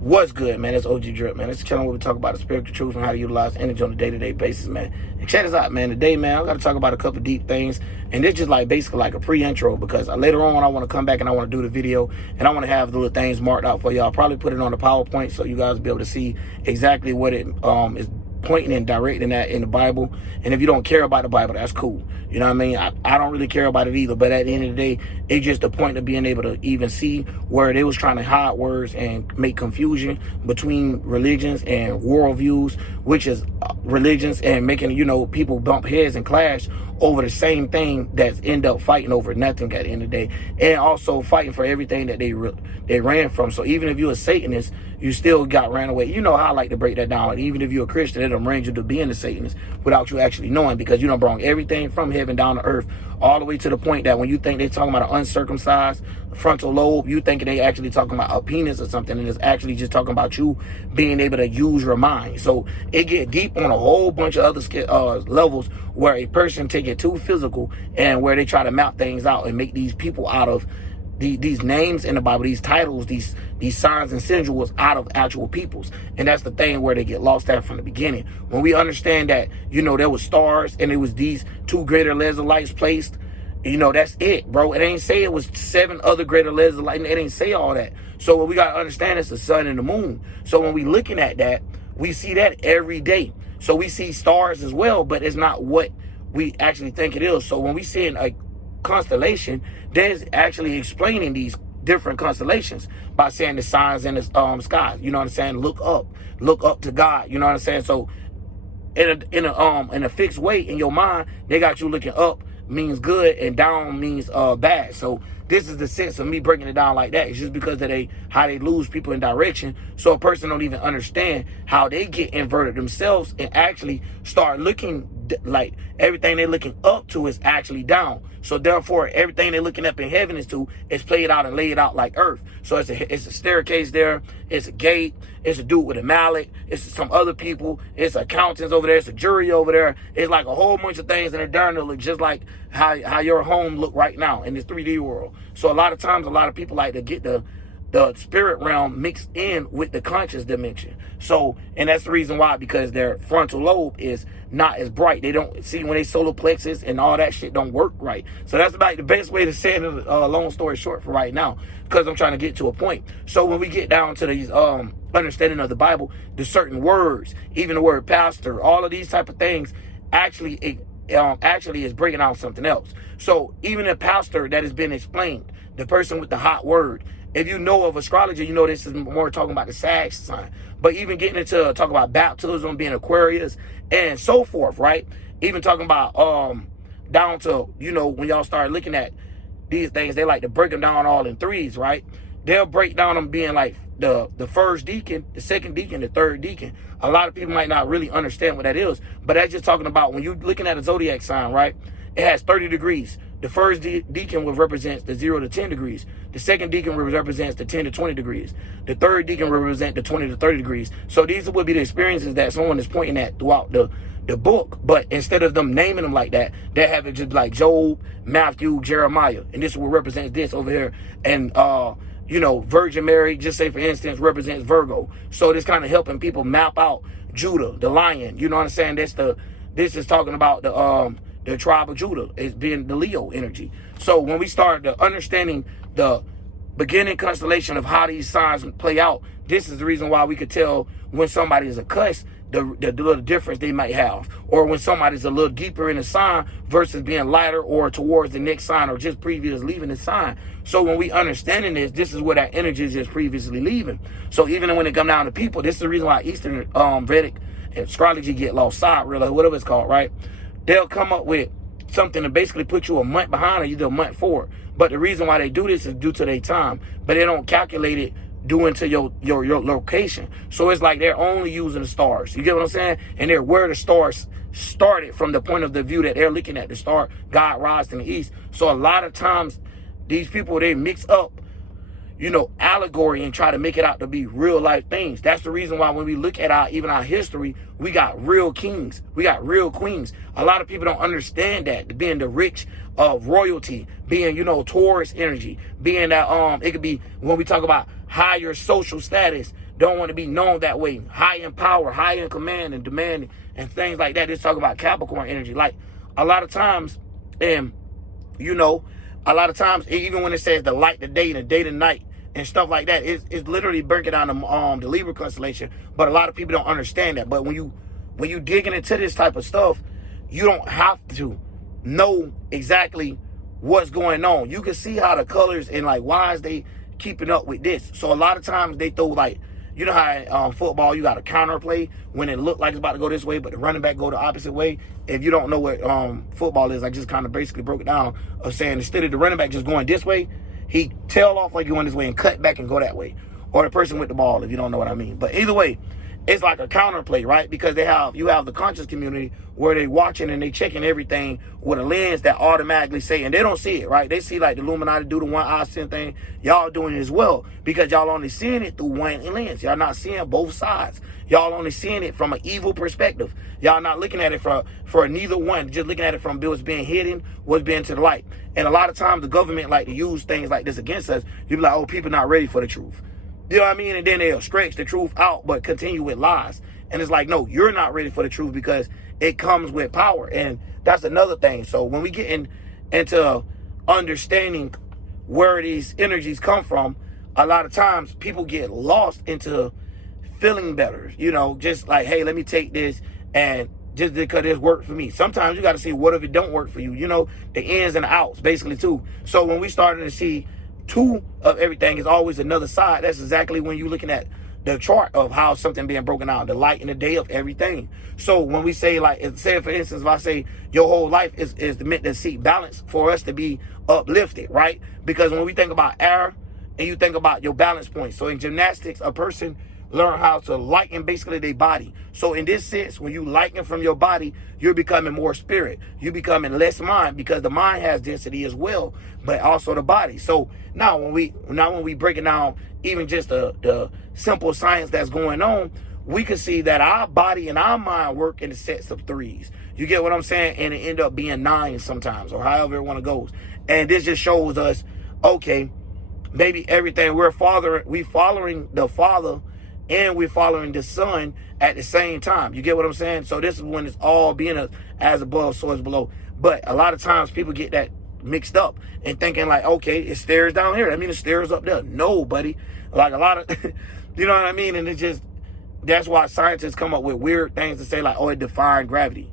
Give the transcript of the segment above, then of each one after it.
What's good, man? It's OG Drip, man. It's a channel where we talk about the spiritual truth and how to utilize energy on a day-to-day basis, man. And check this out, man. Today, man, I got to talk about a couple deep things. And this just like basically like a pre-intro because later on I want to come back and I want to do the video and I want to have the little things marked out for y'all. I'll probably put it on the PowerPoint so you guys will be able to see exactly what it is pointing and directing at in the Bible. And if you don't care about the Bible, that's cool. You know what I mean? I don't really care about it either. But at the end of the day, it's just the point of being able to even see where they was trying to hide words and make confusion between religions and worldviews, which is religions, and making, you know, people bump heads and clash over the same thing that's end up fighting over nothing at the end of the day, and also fighting for everything that they ran from. So even if you're a Satanist, you still got ran away. You know how I like to break that down. And even if you're a Christian, it'll bring you to being a Satanist without you actually knowing, because you done brought everything from heaven down to earth, all the way to the point that when you think they're talking about an uncircumcised frontal lobe, you think they actually talking about a penis or something, and it's actually just talking about you being able to use your mind. So it get deep on a whole bunch of other levels where a person take it too physical and where they try to map things out and make these people out of these names in the Bible, these titles, these signs and sigils out of actual peoples. And that's the thing where they get lost at from the beginning. When we understand that, you know, there was stars and it was these two greater laser lights placed, you know, that's it, bro. It ain't say it was 7 other greater laser lights. It ain't say all that. So what we got to understand is the sun and the moon. So when we looking at that, we see that every day. So we see stars as well, but it's not what we actually think it is. So when we see a constellation, there's actually explaining these different constellations by saying the signs in the sky. You know what I'm saying? Look up to God. You know what I'm saying? So in a fixed way in your mind, they got you looking up means good and down means bad. So this is the sense of me breaking it down like that. It's just because of how they lose people in direction. So a person don't even understand how they get inverted themselves and actually start looking like everything they're looking up to is actually down. So therefore, everything they're looking up in heaven is played out and laid out like earth. So it's a staircase there. It's a gate. It's a dude with a mallet. It's some other people. It's accountants over there. It's a jury over there. It's like a whole bunch of things that are darn to look just like how your home look right now in this 3D world. So a lot of times, a lot of people like to get the spirit realm mixed in with the conscious dimension. So, and that's the reason why, because their frontal lobe is not as bright. They don't see when they solar plexus and all that shit don't work right. So that's about the best way to say it, long story short for right now, because I'm trying to get to a point. So when we get down to these understanding of the Bible, the certain words, even the word pastor, all of these type of things actually is breaking out something else. So even a pastor that has been explained, the person with the hot word, if you know of astrology, you know this is more talking about the Sag sign. But even getting into talk about baptism, being Aquarius, and so forth, right? Even talking about down to, you know, when y'all start looking at these things, they like to break them down all in threes, right? They'll break down them being like the first deacon, the second deacon, the third deacon. A lot of people might not really understand what that is, but that's just talking about when you're looking at a zodiac sign, right? It has 30 degrees. The first deacon represents the 0 to 10 degrees. The second deacon represents the 10 to 20 degrees. The third deacon represents the 20 to 30 degrees. So these would be the experiences that someone is pointing at throughout the book. But instead of them naming them like that, they have it just like Job, Matthew, Jeremiah. And this will represent this over here. And, you know, Virgin Mary, just say for instance, represents Virgo. So this kind of helping people map out Judah, the lion. You know what I'm saying? This is talking about the tribe of Judah is being the Leo energy. So when we start understanding the beginning constellation of how these signs play out, this is the reason why we could tell when somebody is a cuss, the little difference they might have, or when somebody's a little deeper in the sign versus being lighter or towards the next sign or just previous leaving the sign. So when we understanding this is where that energy is just previously leaving. So even when it come down to people, this is the reason why Eastern Vedic astrology get lost side, really, whatever it's called, right? They'll come up with something to basically put you a month behind or you do a month forward. But the reason why they do this is due to their time. But they don't calculate it due into your location. So it's like they're only using the stars. You get what I'm saying? And they're where the stars started from the point of the view that they're looking at. The star, God rised in the east. So a lot of times, these people, they mix up, you know, allegory and try to make it out to be real life things. That's the reason why when we look at even our history, we got real kings, we got real queens. A lot of people don't understand that, being the rich of royalty, being, you know, Taurus energy, being that it could be when we talk about higher social status, don't want to be known that way. High in power, high in command and demanding and things like that. It's talking about Capricorn energy. Like a lot of times, and you know, a lot of times, even when it says the light, the day, and the day, the night, and stuff like that, it's literally breaking down the Libra constellation. But a lot of people don't understand that. But when you digging into this type of stuff, you don't have to know exactly what's going on. You can see how the colors and like why is they keeping up with this. So a lot of times they throw like, you know how football you got a counter play when it look like it's about to go this way, but the running back go the opposite way. If you don't know what football is, I just kind of basically broke it down of saying instead of the running back just going this way, he tail off like going this way and cut back and go that way. Or the person with the ball, if you don't know what I mean. But either way, it's like a counterplay, right? Because you have the conscious community where they watching and they checking everything with a lens that automatically say, and they don't see it, right? They see like the Illuminati do the one eye sin thing. Y'all doing it as well because y'all only seeing it through one lens. Y'all not seeing both sides. Y'all only seeing it from an evil perspective. Y'all not looking at it for neither one. Just looking at it from what's being hidden, what's being to the light. And a lot of times the government like to use things like this against us. You be like, oh, people not ready for the truth. You know what I mean? And then they'll stretch the truth out, but continue with lies. And it's like, no, you're not ready for the truth because it comes with power. And that's another thing. So when we get into understanding where these energies come from, a lot of times people get lost into feeling better. You know, just like, hey, let me take this and just because it's worked for me. Sometimes you got to see what if it don't work for you. You know, the ins and outs, basically, too. So when we started to see two of everything is always another side. That's exactly when you're looking at the chart of how something being broken out, the light and the day of everything. So when we say like, say for instance, if I say your whole life is meant to seek balance for us to be uplifted, right? Because when we think about air and you think about your balance point. So in gymnastics, a person learn how to lighten basically their body. So in this sense, when you lighten from your body, you're becoming more spirit. You're becoming less mind because the mind has density as well, but also the body. So now when we break it down, even just the simple science that's going on, we can see that our body and our mind work in sets of threes. You get what I'm saying? And it end up being 9 sometimes, or however it goes. And this just shows us, okay, maybe everything we following the Father and we're following the Son at the same time. You get what I'm saying? So this is when it's all being as above, so as below. But a lot of times people get that mixed up and thinking like, okay, it stairs down here. I mean, it stairs up there. No, buddy. Like a lot of, you know what I mean? And it's just, that's why scientists come up with weird things to say like, oh, it defied gravity.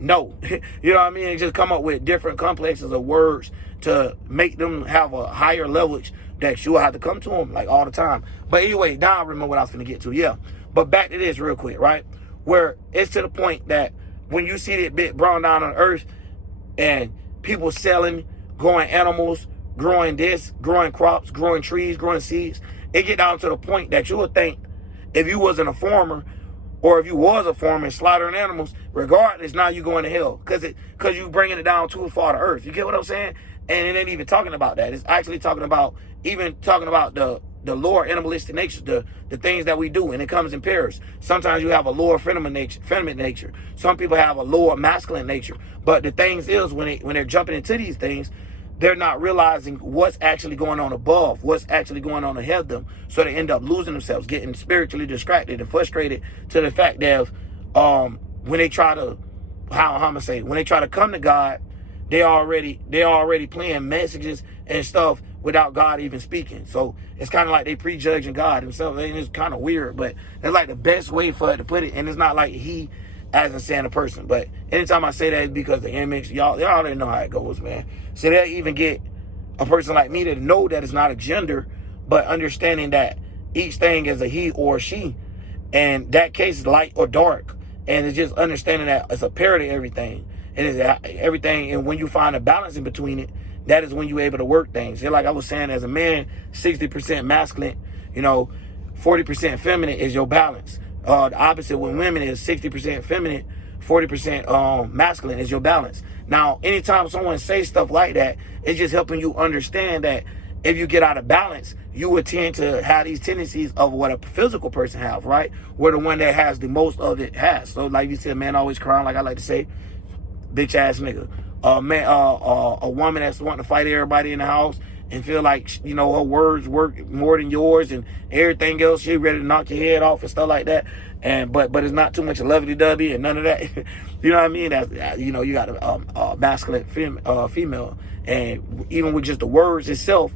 No, you know what I mean? It just come up with different complexes of words to make them have a higher leverage that you'll have to come to them like all the time. But anyway, now I remember what I was going to get to. Yeah. But back to this real quick, right? Where it's to the point that when you see that bit brown down on earth and people selling, growing animals, growing this, growing crops, growing trees, growing seeds, it get down to the point that you would think if you wasn't a farmer or if you was a farmer and slaughtering animals, regardless, now you going to hell because you bringing it down too far to earth. You get what I'm saying? And it ain't even talking about that. It's actually talking about the lower animalistic nature, the things that we do, and it comes in pairs. Sometimes you have a lower feminine nature. Some people have a lower masculine nature. But the things is when they're jumping into these things, they're not realizing what's actually going on above, what's actually going on ahead of them. So they end up losing themselves, getting spiritually distracted and frustrated to the fact that when they try to, when they try to come to God, they already playing messages and stuff without God even speaking. So it's kind of like they prejudging God themselves. And it's kind of weird, but it's like the best way for it to put it. And it's not like he as in saying a person. But anytime I say that, it's because the image, y'all already know how it goes, man. So they'll even get a person like me to know that it's not a gender, but understanding that each thing is a he or a she. And that case is light or dark. And it's just understanding that it's a parity of everything. And it's everything. And when you find a balance in between it, that is when you're able to work things. Just like I was saying, as a man, 60% masculine, 40% feminine is your balance. The opposite with women is 60% feminine, 40% masculine is your balance. Now, anytime someone says stuff like that, it's just helping you understand that if you get out of balance, you would tend to have these tendencies of what a physical person has, right? Where the one that has the most of it has. So like you said, man always crying, like I like to say, bitch ass nigga. A woman that's wanting to fight everybody in the house and feel like, you know, her words work more than yours and everything else. She ready to knock your head off and stuff like that. And but it's not too much lovey-dovey and none of that. You know what I mean? That's, you know, you got a masculine female, and even with just the words itself,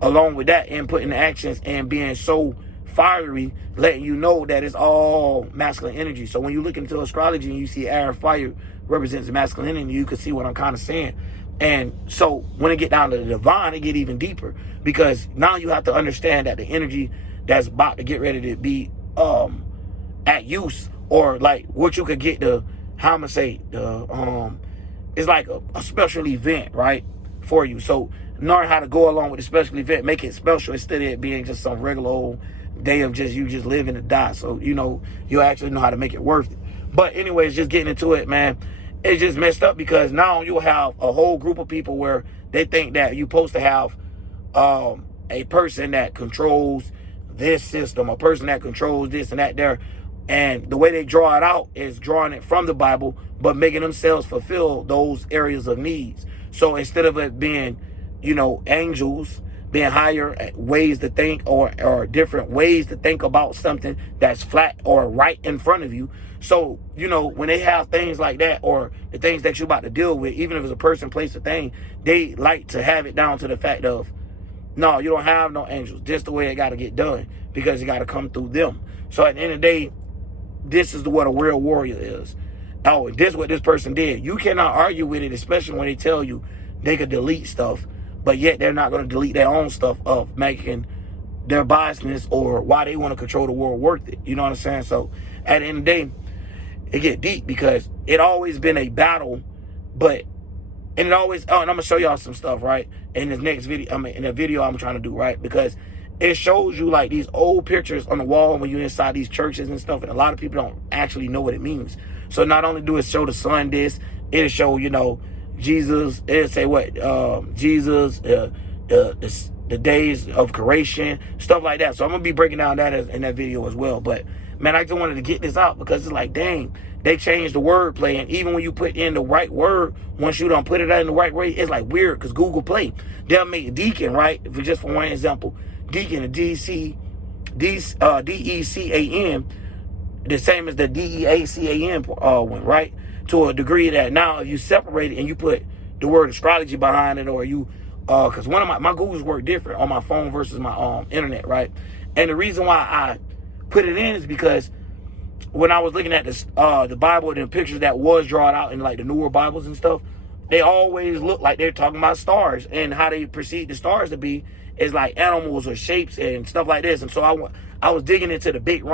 along with that, and putting the actions and being so fiery, letting you know that it's all masculine energy. So when you look into astrology and you see air and fire represents masculine energy, you can see what I'm kind of saying. And so when it get down to the divine, it get even deeper, because now you have to understand that the energy that's about to get ready to be at use, or like what you could get how I'm gonna say, it's like a special event, right, for you. So learn how to go along with the special event, make it special instead of it being just some regular old day of just you just living to die. So, you know, you actually know how to make it worth it. But anyways, just getting into it, man, it's just messed up, because now you'll have a whole group of people where they think that you're supposed to have a person that controls this system, a person that controls this and that there. And the way they draw it out is drawing it from the Bible, but making themselves fulfill those areas of needs. So instead of it being, you know, angels, being higher ways to think, or different ways to think about something that's flat or right in front of you. So, you know, when they have things like that, or the things that you're about to deal with, even if it's a person, place, or thing, they like to have it down to the fact of, no, you don't have no angels. Just the way it got to get done, because it got to come through them. So at the end of the day, this is what a real warrior is. Oh, this is what this person did. You cannot argue with it, especially when they tell you they could delete stuff, but yet they're not going to delete their own stuff of making their biasness or why they want to control the world worth it. You know what I'm saying? So at the end of the day, it get deep, because it always been a battle, and it always, and I'm going to show y'all some stuff, right, in this next video, in the video I'm trying to do, right, because it shows you like these old pictures on the wall when you're inside these churches and stuff, and a lot of people don't actually know what it means. So not only do it show the sun this, it'll show, you know, Jesus, it'll say what, Jesus, the days of creation, stuff like that. So I'm going to be breaking down that in that video as well. But man, I just wanted to get this out, because it's like, dang, they changed the word play. And even when you put in the right word, once you don't put it in the right way, it's like weird, because Google Play, they'll make deacon, right? Just for one example, deacon, D-E-C-A-N, the same as the D-E-A-C-A-N one, right? To a degree that now if you separate it and you put the word astrology behind it, or you, because one of my Googles work different on my phone versus my internet, right? And the reason why I put it in is because when I was looking at this, the Bible and the pictures that was drawn out in like the newer Bibles and stuff, they always look like they're talking about stars, and how they perceive the stars to be is like animals or shapes and stuff like this. And so I was digging into the Big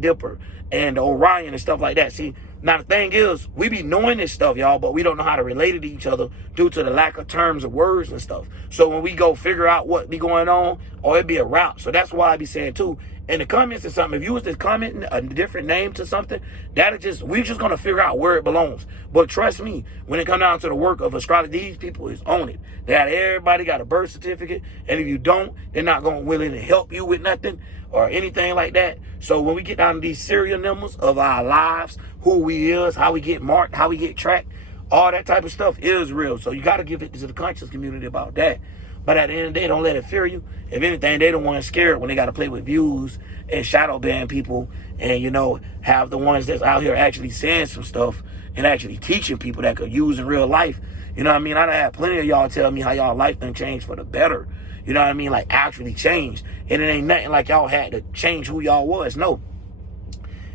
Dipper and the Orion and stuff like that. See, now the thing is, we be knowing this stuff, y'all, but we don't know how to relate it to each other due to the lack of terms of words and stuff. So when we go figure out what be going on, or it be a route. So that's why I be saying too, in the comments or something, if you was to comment a different name to something, we're just gonna figure out where it belongs. But trust me, when it come down to the work of astrology, these people is on it. Everybody got a birth certificate, and if you don't, they're not gonna willing to help you with nothing or anything like that. So when we get down to these serial numbers of our lives, who we is, how we get marked, how we get tracked, all that type of stuff is real. So you got to give it to the conscious community about that. But at the end of the day, don't let it fear you. If anything, they don't want to scare it when they got to play with views and shadow ban people, and, you know, have the ones that's out here actually saying some stuff and actually teaching people that could use in real life. You know what I mean? I done had plenty of y'all tell me how y'all life done changed for the better. You know what I mean? Like actually changed. And it ain't nothing like y'all had to change who y'all was. No.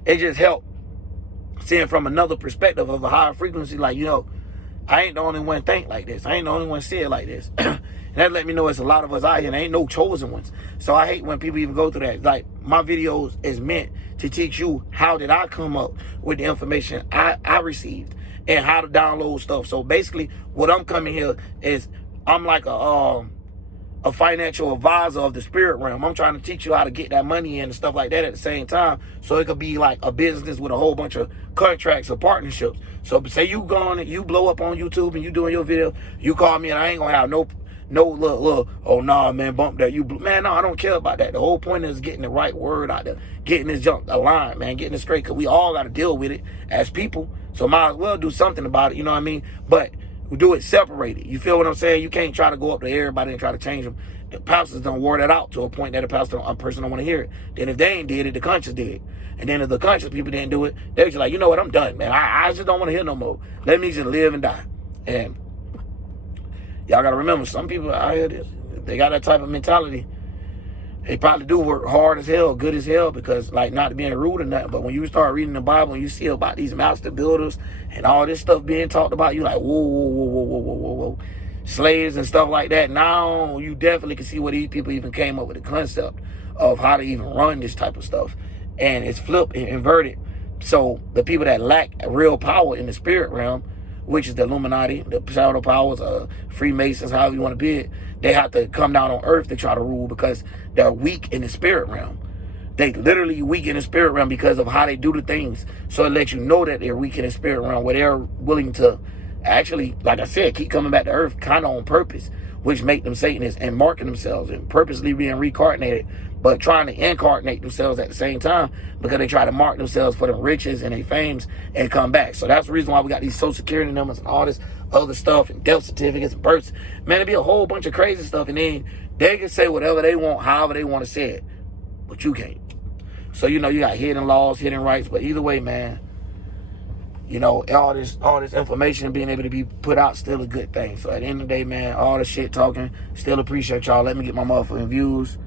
It just helped seeing from another perspective of a higher frequency. Like, you know, I ain't the only one think like this. I ain't the only one see it like this. And that let me know it's a lot of us out here, and ain't no chosen ones. So I hate when people even go through that. Like, my videos is meant to teach you how did I come up with the information I received and how to download stuff. So basically, what I'm coming here is I'm like a financial advisor of the spirit realm. I'm trying to teach you how to get that money in and stuff like that at the same time, so it could be like a business with a whole bunch of contracts or partnerships. So say you go on and you blow up on YouTube and you doing your video, you call me and I ain't gonna have no look, oh nah man, bump that, man, no, I don't care about that. The whole point is getting the right word out there, getting this junk aligned, man, getting it straight, because we all got to deal with it as people, so might as well do something about it, you know what I mean? But do it separated. You feel what I'm saying? You can't try to go up to everybody and try to change them. The pastors don't word that out to a point that a person don't want to hear it. Then if they ain't did it, the conscious did. And then if the conscious people didn't do it, they was just like, you know what, I'm done, man. I just don't want to hear no more. Let me just live and die. And y'all got to remember, some people out here, they got that type of mentality. They probably do work hard as hell, good as hell, because, like, not being rude or nothing, but when you start reading the Bible and you see about these master builders and all this stuff being talked about, you like, whoa, whoa, whoa, whoa, whoa, whoa, whoa, whoa. Slaves and stuff like that. Now you definitely can see where these people even came up with the concept of how to even run this type of stuff. And it's flipped and inverted. So the people that lack real power in the spirit realm, which is the Illuminati, the shadow powers, Freemasons, however you want to be it, they have to come down on earth to try to rule because they're weak in the spirit realm. They literally weak in the spirit realm because of how they do the things. So it lets you know that they're weak in the spirit realm, where they're willing to actually, like I said, keep coming back to earth kind of on purpose, which make them Satanists and marking themselves and purposely being reincarnated, but trying to incarnate themselves at the same time because they try to mark themselves for the riches and their fames and come back. So that's the reason why we got these social security numbers and all this other stuff and death certificates and births. Man, it'd be a whole bunch of crazy stuff, and then they can say whatever they want, however they want to say it, but you can't. So, you know, you got hidden laws, hidden rights, but either way, man, you know, all this information being able to be put out still a good thing. So at the end of the day, man, all the shit talking, still appreciate y'all. Let me get my motherfucking views.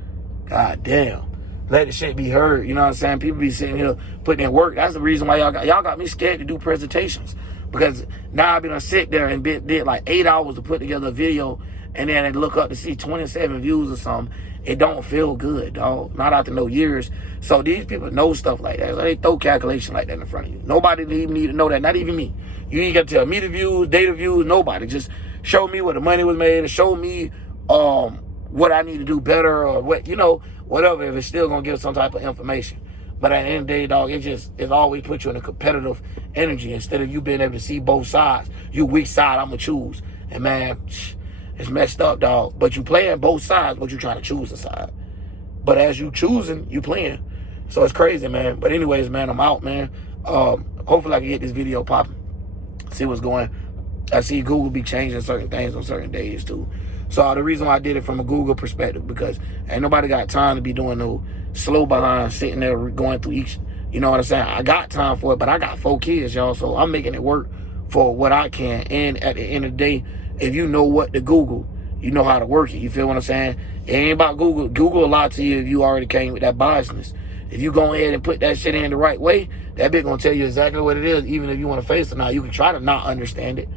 God damn. Let the shit be heard. You know what I'm saying? People be sitting here putting in work. That's the reason why y'all got me scared to do presentations. Because now I've been to sit there and did like 8 hours to put together a video, and then I look up to see 27 views or something. It don't feel good, dog. Not after no years. So these people know stuff like that. So they throw calculation like that in front of you. Nobody even need to know that. Not even me. You ain't got to tell me the views, data views, nobody. Just show me where the money was made and show me what I need to do better or what, you know, whatever, if it's still going to give some type of information. But at the end of the day, dog, it always puts you in a competitive energy instead of you being able to see both sides. You which side I'm going to choose. And, man, it's messed up, dog. But you playing both sides, but you trying to choose a side. But as you choosing, you playing. So it's crazy, man. But anyways, man, I'm out, man. Hopefully I can get this video popping. See what's going. I see Google be changing certain things on certain days, too. So the reason why I did it from a Google perspective, because ain't nobody got time to be doing no slow behind, sitting there going through each, you know what I'm saying? I got time for it, but I got 4 kids, y'all, so I'm making it work for what I can. And at the end of the day, if you know what to Google, you know how to work it. You feel what I'm saying? It ain't about Google. Google a lot to you if you already came with that biasness. If you go ahead and put that shit in the right way, that bitch gonna tell you exactly what it is, even if you want to face it. Now, you can try to not understand it.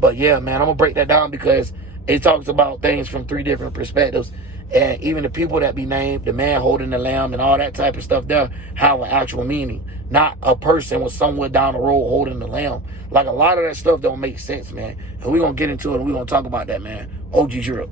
But yeah, man, I'm gonna break that down because it talks about things from 3 different perspectives. And even the people that be named, the man holding the lamb and all that type of stuff there, have an actual meaning. Not a person was somewhere down the road holding the lamb. Like, a lot of that stuff don't make sense, man. And we're going to get into it and we're going to talk about that, man. OG Drip.